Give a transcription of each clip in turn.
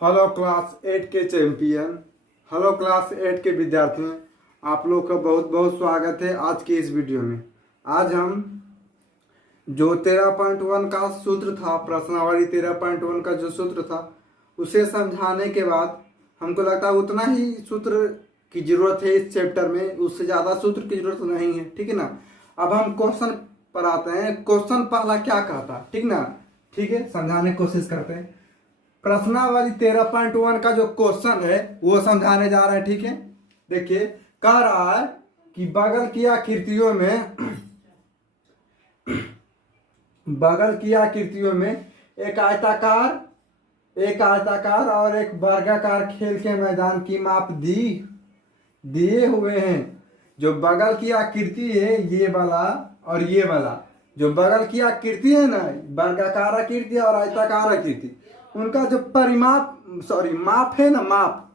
Hello class 8 के champion, hello class 8 के विद्यार्थियों, आप लोग का बहुत बहुत स्वागत है आज की इस वीडियो में। आज हम जो 13.1 का सूत्र था, प्रश्नावली 13.1 का जो सूत्र था उसे समझाने के बाद हमको लगता है उतना ही सूत्र की जरूरत है इस चैप्टर में, उससे ज़्यादा सूत्र की जरूरत नहीं है। ठीक है ना। अब हम क्वेश्चन पर आते हैं। क्वेश्चन पहला क्या कहता, ठीक ना। ठीक है, समझाने की कोशिश करते हैं। प्रश्नावली 13.1 का जो क्वेश्चन है वो समझाने जा रहे हैं। ठीक है, देखिए कह रहा है कि बगल की आकृतियों में एक आयताकार और एक वर्गाकार खेल के मैदान की माप दिए हुए हैं। जो बगल की आकृति है ये वाला और ये वाला, जो बगल की आकृति है ना, वर्गाकार आकृति और आयताकार आकृति, उनका जो माप है ना, माप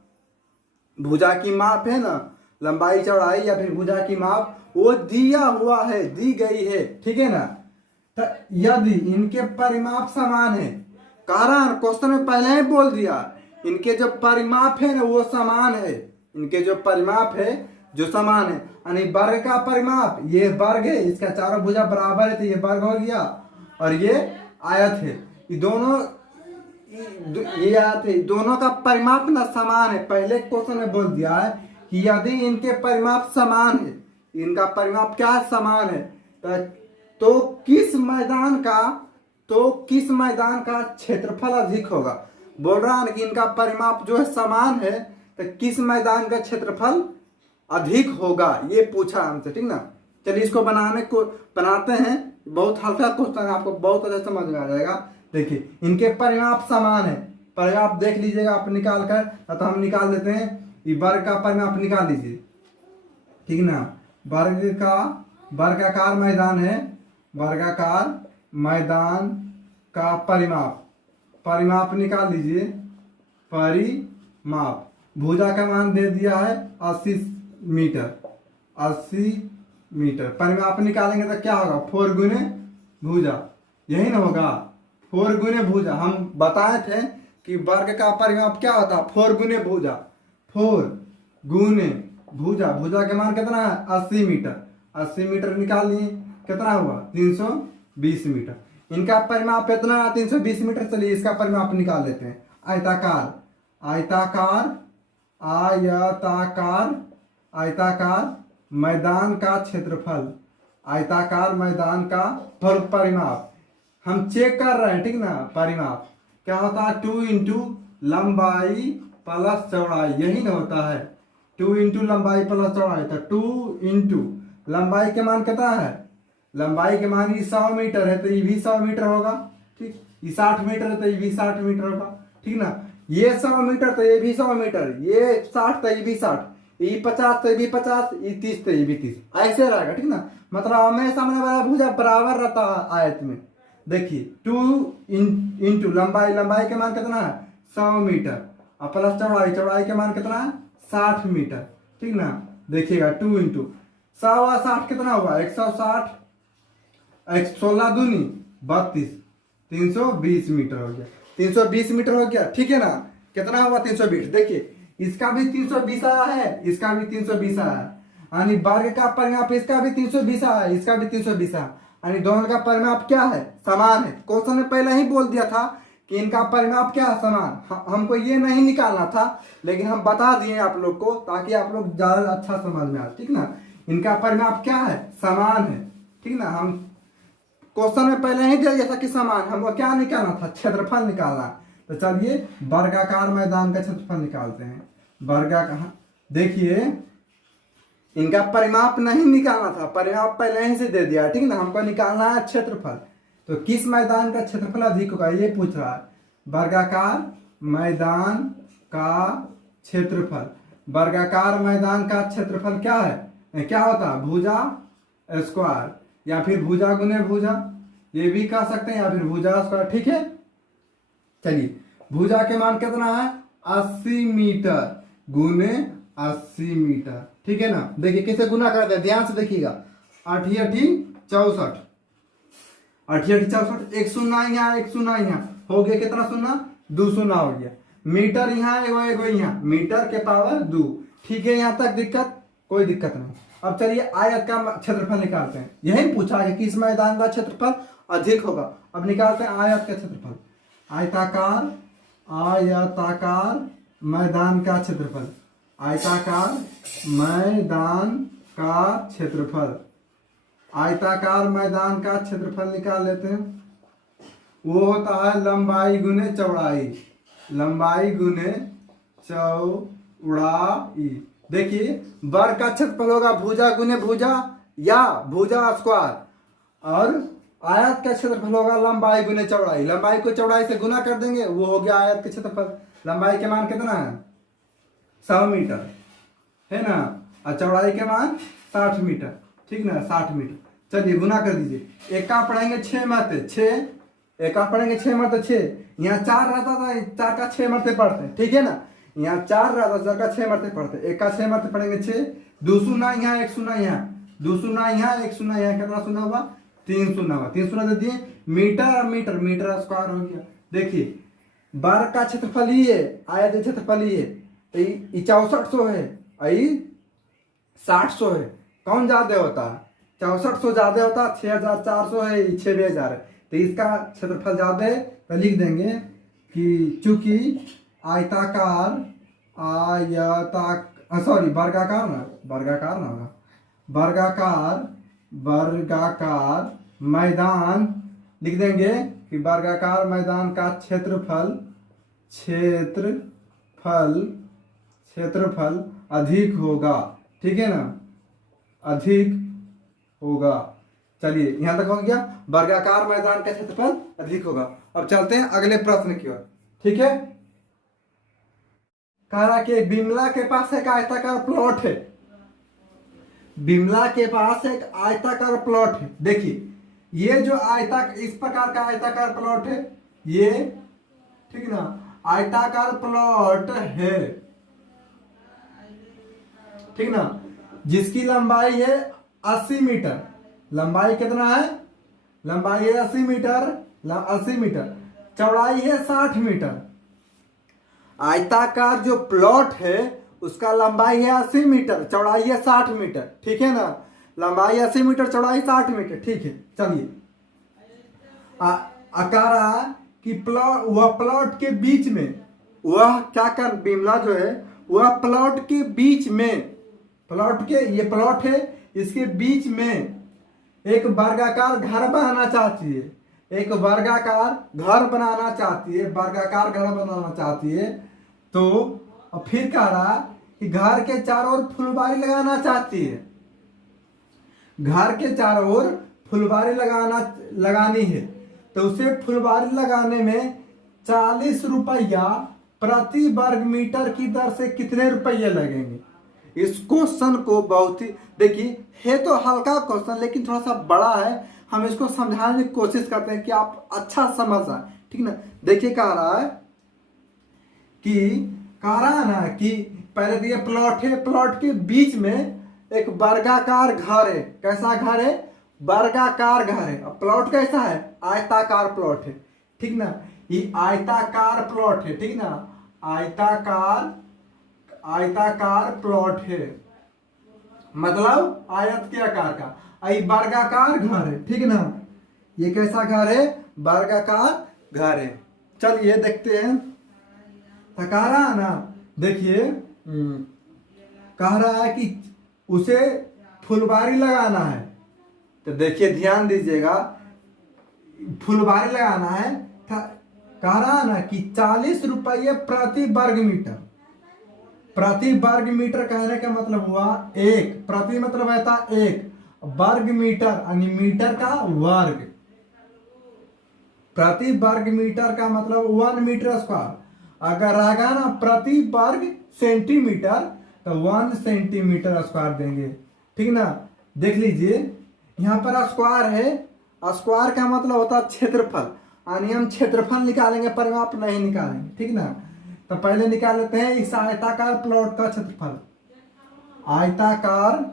भुजा की माप है ना, लंबाई चौड़ाई या फिर भुजा की माप वो दिया हुआ है, दी गई है। ठीक है ना। तो यदि इनके परिमाप समान है, कारण क्वेश्चन में पहले ही बोल दिया, इनके जो परिमाप है ना वो समान है, इनके जो परिमाप है जो समान है। यानी वर्ग का परिमाप ये वर्ग है, इसका चारों भुजा बराबर है तो ये वर्ग हो गया, और ये आयत है, ये आयत है। दोनों का परिमाप ना समान है। पहले क्वेश्चन में बोल दिया है कि यदि इनके परिमाप समान है, इनका परिमाप क्या समान है, तो किस मैदान का क्षेत्रफल अधिक होगा। बोल रहा है कि इनका परिमाप जो है समान है तो किस मैदान का क्षेत्रफल अधिक होगा, ये पूछा हमसे। ठीक ना। चलिए इसको बनाते हैं। बहुत हल्का क्वेश्चन है, आपको बहुत अच्छा समझ में आ जाएगा। देखिए इनके परिमाप समान है, परिमाप देख लीजिएगा आप निकाल कर, तो हम निकाल देते हैं। ये वर्ग का परिमाप निकाल लीजिए, ठीक ना। वर्गाकार मैदान है, वर्गाकार मैदान का परिमाप निकाल लीजिए। परिमाप भुजा का मान दे दिया है 80 मीटर। परिमाप निकालेंगे तो क्या होगा, 4 गुने भुजा, यही ना होगा, 4 गुने भुजा। हम बताए थे कि वर्ग का परिमाप क्या होता है, 4 गुने भुजा। 4 गुने भुजा, भुजा के मान कितना है 80 मीटर। 80 मीटर निकाल लिए, कितना हुआ 320 मीटर। इनका परिमाप कितना है 320 मीटर। चलिए इसका परिमाप निकाल लेते हैं। आयताकार मैदान का क्षेत्रफल, आयताकार मैदान का परिमाप हम चेक कर रहे हैं। ठीक ना। परिमाप क्या होता है, 2 इंटू लंबाई प्लस चौड़ाई, यही ना होता है। 2 इंटू लंबाई प्लस चौड़ाई, तो 2 इंटू लंबाई के मान कितना है, लंबाई के मान ये 100 मीटर है तो ये भी 100 मीटर होगा। ठीक, ये 60 मीटर है तो ये भी 60 मीटर होगा। ठीक ना। ये 100 मीटर तो ये भी 100 मीटर, ये 60 तो ये भी 60, ये 50 तो ये भी 50, ये 30 तो ये भी 30, ऐसे रहेगा। ठीक ना। मतलब हमेशा सामने वाला भुजा बराबर रहता है आयत में। देखिए 2 इंटू लंबाई के मान कितना है 100 मीटर, और प्लस चौड़ाई के मान कितना है 60 मीटर। ठीक ना। देखिएगा 2 इंटू 100 और 60 कितना हुआ 160, 16 दूनी 32, 320 मीटर हो गया। 320 मीटर हो गया। ठीक है ना। कितना हुआ 320। देखिए इसका भी 320 आया है, इसका भी 320 आया है, यानी वर्ग का परिमाप इसका भी 320 आया है, इसका भी 320 आया, यानी दोनों का परिमाप क्या है, समान है। क्वेश्चन में पहले ही बोल दिया था कि इनका परिमाप क्या है, समान। हमको ये नहीं निकालना था, लेकिन हम बता दिए आप लोग को ताकि आप लोग ज्यादा अच्छा समझ में आए। ठीक ना। इनका परिमाप क्या है, समान है। ठीक ना। हम क्वेश्चन में पहले ही दिया था कि समान, हमको क्या निकालना था, क्षेत्रफल निकालना। तो चलिए वर्गाकार मैदान का क्षेत्रफल निकालते हैं। देखिए इनका परिमाप नहीं निकालना था, परिमाप पहले ही से दे दिया। ठीक ना। हमको निकालना है क्षेत्रफल। तो किस मैदान का क्षेत्रफल अधिक होगा ये पूछ रहा है। वर्गाकार मैदान का क्षेत्रफल, वर्गाकार मैदान का क्षेत्रफल क्या है, क्या होता है, भुजा स्क्वायर, या फिर भुजा गुने भुजा, ये भी कह सकते हैं, या फिर भुजा स्क्वायर। ठीक है। चलिए भुजा के मान कितना है 80 मीटर गुने 80 मीटर। ठीक है ना। देखिए कैसे गुना करते हैं, ध्यान से देखिएगा। 8 64, 8 64, एक शून्य यहाँ, एक शून्य यहाँ, हो गया कितना शून्य, 2 शून्य हो गया। मीटर यहाँ एगो एगो यहाँ, मीटर के पावर 2। ठीक है, यहाँ तक दिक्कत? कोई दिक्कत नहीं। अब चलिए आयत का क्षेत्रफल निकालते हैं। यही पूछा है कि इस मैदान का क्षेत्रफल अधिक होगा। अब निकालते हैं आयत का क्षेत्रफल। आयताकार मैदान का क्षेत्रफल, आयताकार मैदान का क्षेत्रफल, आयताकार मैदान का क्षेत्रफल निकाल लेते हैं। वो होता है लंबाई गुने चौड़ाई, लंबाई गुने चौड़ाई। देखिए वर्ग का क्षेत्रफल होगा भुजा गुने भुजा या भुजा स्क्वायर, और आयत का क्षेत्रफल होगा लंबाई गुने चौड़ाई। लंबाई को चौड़ाई से गुना कर देंगे, वो हो गया आयत का क्षेत्रफल। लंबाई के मान कितना है? 100 मीटर है ना, और चौड़ाई के मान 60 मीटर। ठीक ना, 60 मीटर। चलिए गुना कर दीजिए। एक का पढ़ेंगे 6 मरते 6, एक का पढ़ेंगे 6 मरते 6। यहाँ 4 रहता था, 4 का 6 मरते पढ़ते। ठीक है ना, यहाँ 4 रहता, 4 का 6 मरते पढ़ते। एक का 6 मरते पढ़ेंगे 6, 2 शून्य यहाँ, 1 शून्य यहाँ, 2 शून्य यहाँ, 1 शून्य यहाँ, कितना शून्य हुआ? 3 शून्य हुआ। 3 शून्य दे दिए, मीटर और मीटर, मीटर स्क्वायर हो गया। देखिए वर्ग का क्षेत्रफल ही है, आयत का क्षेत्रफल ही है। 6400 है, 60 है। कौन ज्यादा होता है? 6400 ज्यादा होता है। 6400 है, 6000 है, तो इसका क्षेत्रफल ज्यादा है। तो लिख देंगे कि चूंकि वर्गाकार ना होगा, वर्गाकार मैदान लिख देंगे कि वर्गाकार मैदान का क्षेत्रफल अधिक होगा। ठीक है ना, अधिक होगा। चलिए यहां तक हो गया, वर्गाकार मैदान का क्षेत्रफल अधिक होगा। अब चलते हैं अगले प्रश्न की ओर। ठीक है, कह रहा कि बिमला के पास एक आयताकार प्लॉट है, बिमला के पास एक आयताकार प्लॉट है। देखिए ये जो इस प्रकार का आयताकार प्लॉट है ये, ठीक ना, आयताकार प्लॉट है, ठीक ना, जिसकी लंबाई है 80 मीटर। लंबाई कितना है? लंबाई है 80 मीटर, 80 मीटर। चौड़ाई है 60 मीटर। आयताकार जो प्लॉट है उसका लंबाई है 80 मीटर, चौड़ाई है 60 मीटर। ठीक है ना, लंबाई 80 मीटर, चौड़ाई 60 मीटर। ठीक है, चलिए अकारा कि प्लॉट के बीच में वह क्या कर, बिमला जो है वह प्लॉट के बीच में, प्लॉट के, ये प्लॉट है, इसके बीच में एक वर्गाकार घर बनाना चाहती है, एक वर्गाकार घर बनाना चाहती है, वर्गाकार घर बनाना चाहती है। तो फिर कह रहा कि घर के चारों ओर फुलवारी लगाना चाहती है, घर के चारों ओर फुलवारी लगानी है। तो उसे फुलवारी लगाने में 40 रुपया प्रति वर्ग मीटर की दर से कितने रुपये लगेंगे? इस क्वेश्चन को बहुत ही, देखिए है तो हल्का क्वेश्चन लेकिन थोड़ा सा बड़ा है। हम इसको समझाने की कोशिश करते हैं कि आप अच्छा समझ जाए। ठीक ना, देखिए कह रहा है ना कि पहले तो ये प्लॉट है, प्लॉट के बीच में एक वर्गाकार घर है। कैसा घर है? वर्गाकार घर है। अब प्लॉट कैसा है? आयताकार प्लॉट है। ठीक ना, ये आयताकार प्लॉट है। ठीक ना, आयताकार प्लॉट है, मतलब आयत के आकार का। ये वर्गाकार घर है। ठीक ना, ये कैसा घर है? वर्गाकार घर है। चलिए देखते हैं, कह रहा है ना, देखिए कह रहा है कि उसे फुलवारी लगाना है। तो देखिए ध्यान दीजिएगा, फुलवारी लगाना है। कह रहा है ना कि 40 रुपये प्रति वर्ग मीटर। प्रति वर्ग मीटर कहने का मतलब हुआ एक, प्रति मतलब रहता एक, वर्ग मीटर यानी मीटर का वर्ग। प्रति वर्ग मीटर का मतलब 1 मीटर स्क्वायर। अगर रहेगा ना प्रति वर्ग सेंटीमीटर तो 1 सेंटीमीटर स्क्वायर देंगे। ठीक ना, देख लीजिए यहाँ पर स्क्वायर है। स्क्वायर का मतलब होता है क्षेत्रफल, यानी हम क्षेत्रफल निकालेंगे, परिमाप नहीं निकालेंगे। ठीक ना, तो पहले निकाल लेते हैं इस आयताकार प्लॉट का क्षेत्रफल। आयताकार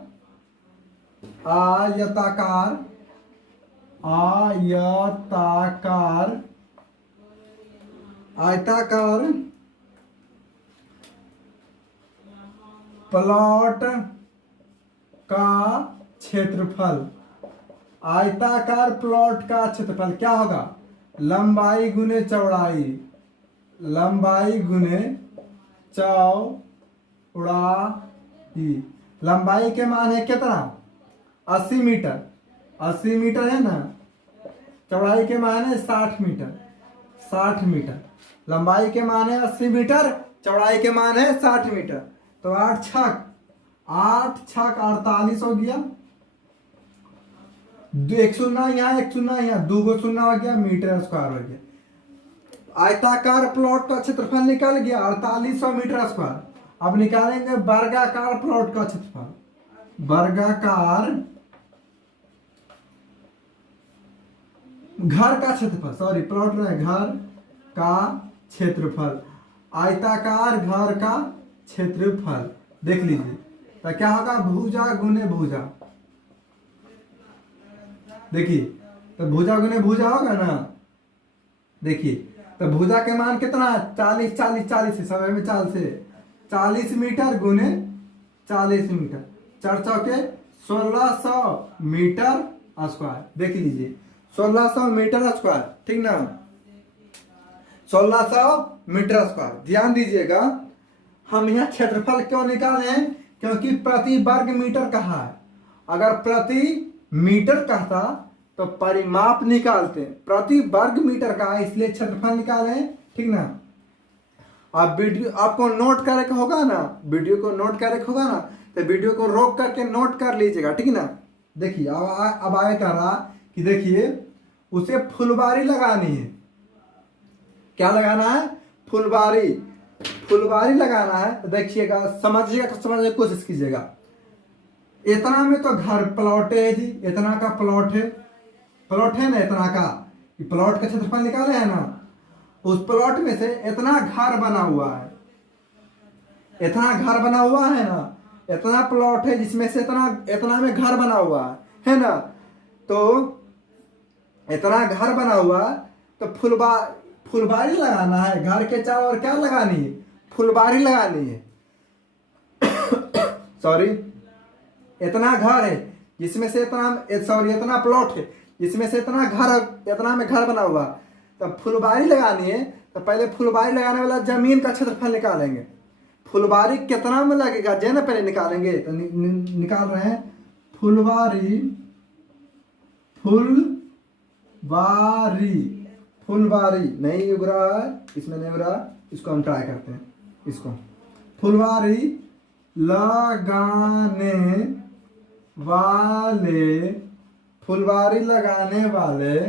प्लॉट का क्षेत्रफल, आयताकार प्लॉट का क्षेत्रफल क्या होगा, लंबाई गुने चौड़ाई, लंबाई गुने चौड़ाई। लंबाई के मान है कितना, 80 मीटर, 80 मीटर है ना। चौड़ाई के मान है 60 मीटर, 60 मीटर। लंबाई के मान है 80 मीटर, चौड़ाई के मान है 60 मीटर। तो 8 छक 48 हो गया। एक शून्य यहाँ, एक शून्य यहाँ, 2 शून्य हो गया, मीटर स्क्वायर हो गया। आयताकार प्लॉट का क्षेत्रफल निकल गया 4800 मीटर स्क्वायर। अब निकालेंगे वर्गाकार प्लॉट का क्षेत्रफल, वर्गाकार घर का क्षेत्रफल, सॉरी प्लॉट में घर का क्षेत्रफल, आयताकार घर का क्षेत्रफल। देख लीजिए तो क्या होगा, भुजा गुने भुजा। देखिए तो भुजा गुने भुजा होगा ना। देखिए तो भुजा के मान कितना है, 40 40 40 से, समय में 4 से 40 मीटर गुने 40 मीटर, 4 चौके 1600 मीटर स्क्वायर। देख लीजिए 1600 मीटर स्क्वायर, ठीक ना, 1600 मीटर स्क्वायर। ध्यान दीजिएगा, हम यहाँ क्षेत्रफल क्यों निकाले हैं, क्योंकि प्रति वर्ग मीटर कहा है। अगर प्रति मीटर कहता तो परिमाप निकालते, प्रति वर्ग मीटर का है इसलिए क्षेत्रफल निकाले, ठीक ना। आप वीडियो आपको नोट करे का होगा ना, वीडियो को नोट करे का होगा ना, तो वीडियो को रोक करके नोट कर लीजिएगा, ठीक ना। देखिए अब आगे कर रहा कि देखिए उसे फुलबारी लगानी है। क्या लगाना है, फुलबारी, फुलबारी लगाना है। तो देखिएगा, समझिएगा तो समझने की कोशिश कीजिएगा। इतना में तो घर प्लॉट है जी, इतना का प्लॉट है, प्लॉट है ना इतना का, प्लॉट का क्षेत्रफल निकाले है ना। उस प्लॉट में से इतना घर बना हुआ है, इतना घर बना हुआ है ना, इतना प्लॉट है जिसमें से इतना में घर बना हुआ है ना। तो इतना घर बना हुआ, तो फुलबारी लगाना है। घर के चारों ओर क्या लगानी है, फुलबारी लगानी है। सॉरी, इतना घर है जिसमें से इतना प्लॉट है जिसमें से इतना में घर बना हुआ, तब फुलबारी लगानी है। तो पहले फुलबारी लगाने वाला जमीन का क्षेत्रफल निकालेंगे। फुलबारी कितना में लगेगा जे ना, पहले निकालेंगे। तो निकाल रहे हैं फुलबारी, फुलबारी नहीं उग रहा है, इसमें नहीं उग रहा, इसको हम ट्राई करते हैं। इसको फुलबारी लगाने वाले, फुलबारी लगाने वाले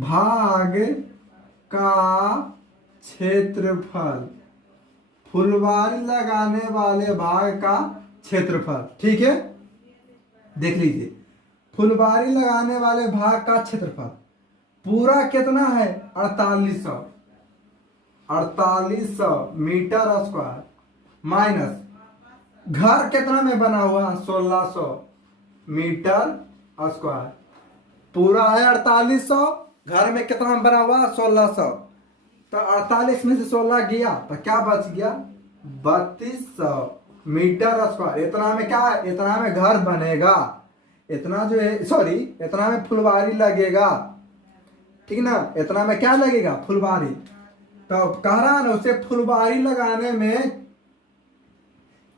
भाग का क्षेत्रफल, फुलबारी लगाने वाले भाग का क्षेत्रफल, ठीक है। देख लीजिए, फुलबारी लगाने वाले भाग का क्षेत्रफल पूरा कितना है, 4800 मीटर स्क्वायर, माइनस घर कितना में बना हुआ, 1600 मीटर स्क्वायर। पूरा है 4800, घर में कितना बना हुआ, 1600। तो 48 में से 16 गया तो क्या बच गया, 3200 मीटर स्क्वायर। इतना में क्या है, इतना में घर बनेगा, इतना जो है, सॉरी इतना में फुलबारी लगेगा, ठीक ना। इतना में क्या लगेगा, फुलबारी। तो कह रहा ना, उसे फुलबारी लगाने में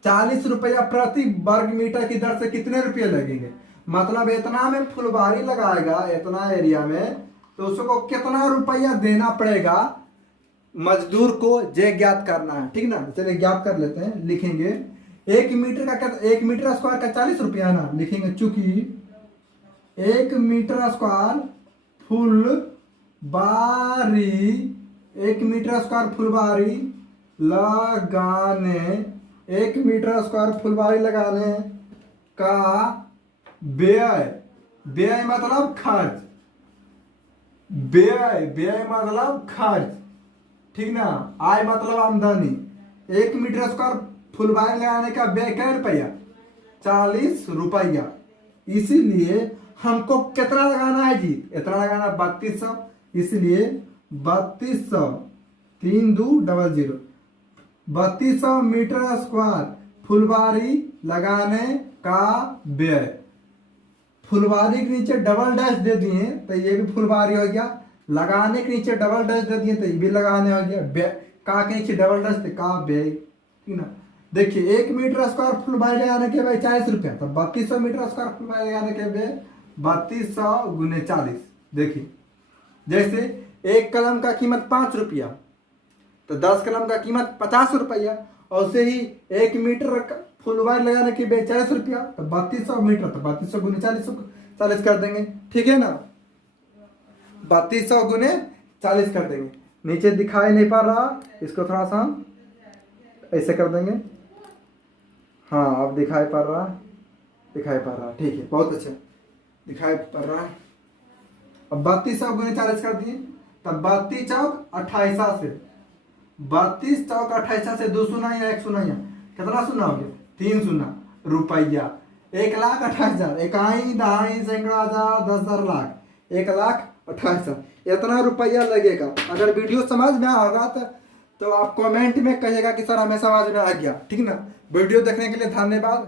40 रुपया प्रति वर्ग मीटर की दर से कितने रुपये लगेंगे। मतलब इतना में फुलबारी लगाएगा, इतना एरिया में, तो उसको कितना रुपया देना पड़ेगा मजदूर को, जे ज्ञात करना है, ठीक ना। चलिए ज्ञात कर लेते हैं, लिखेंगे 1 मीटर स्क्वायर का 40 रुपया ना, लिखेंगे चूंकि 1 मीटर स्क्वायर फुलबारी, 1 मीटर स्क्वायर फुलबारी लगाने, 1 मीटर स्क्वायर फुलबारी लगाने का व्यय मतलब खर्च, व्यय मतलब खर्च, ठीक ना। आय मतलब आमदनी। 1 मीटर स्क्वायर फुलबारी लगाने का व्यय क्या रुपया, 40 रुपया। इसीलिए हमको कितना लगाना है जी, इतना लगाना 3200, इसलिए 3200, 3200 3200 मीटर स्क्वायर फुलवारी लगाने का व्यय। फुलवारी के नीचे डबल डैश दे दिए तो ये भी फुलवारी हो गया, लगाने के नीचे डबल डैश दे दिए तो ये भी लगाने हो गया, व्यय का के नीचे डबल डैश तो का व्यय, ठीक ना। देखिए 1 मीटर स्क्वायर फुलवारी लगाने के व्यय 40 रुपया, तो 3200 मीटर स्क्वायर फुलवारी लगाने के व्यय 3200 गुने 40। देखिए जैसे एक कलम का कीमत 5 रुपया तो 10 कलम का कीमत 50 रुपया, और उसे ही 1 मीटर फुलवारी लगाने के व्यय 40 रुपया, तो 3200 मीटर, तो 3200 गुने 40 कर देंगे, ठीक है ना। 3200 गुने 40 कर देंगे। नीचे दिखाई नहीं पड़ रहा, इसको थोड़ा सा हम ऐसे कर देंगे। हाँ अब दिखाई पड़ रहा, ठीक है, बहुत अच्छा दिखाई पड़ रहा है। अब 3200 गुने 40 कर दिए, तब 32 चौक 28 से 32 चौक 28 से 2 सुना या 1 सुना या कितना सुना हो गया, 3 सुना रुपया। 1,28,000, इकाई दहाई सैकड़ा हजार 10,000 लाख, 1,28,000 इतना रुपया लगेगा। अगर वीडियो समझ में आएगा तो आप कमेंट में कहिएगा कि सर हमें समझ में आ गया, ठीक ना। वीडियो देखने के लिए धन्यवाद।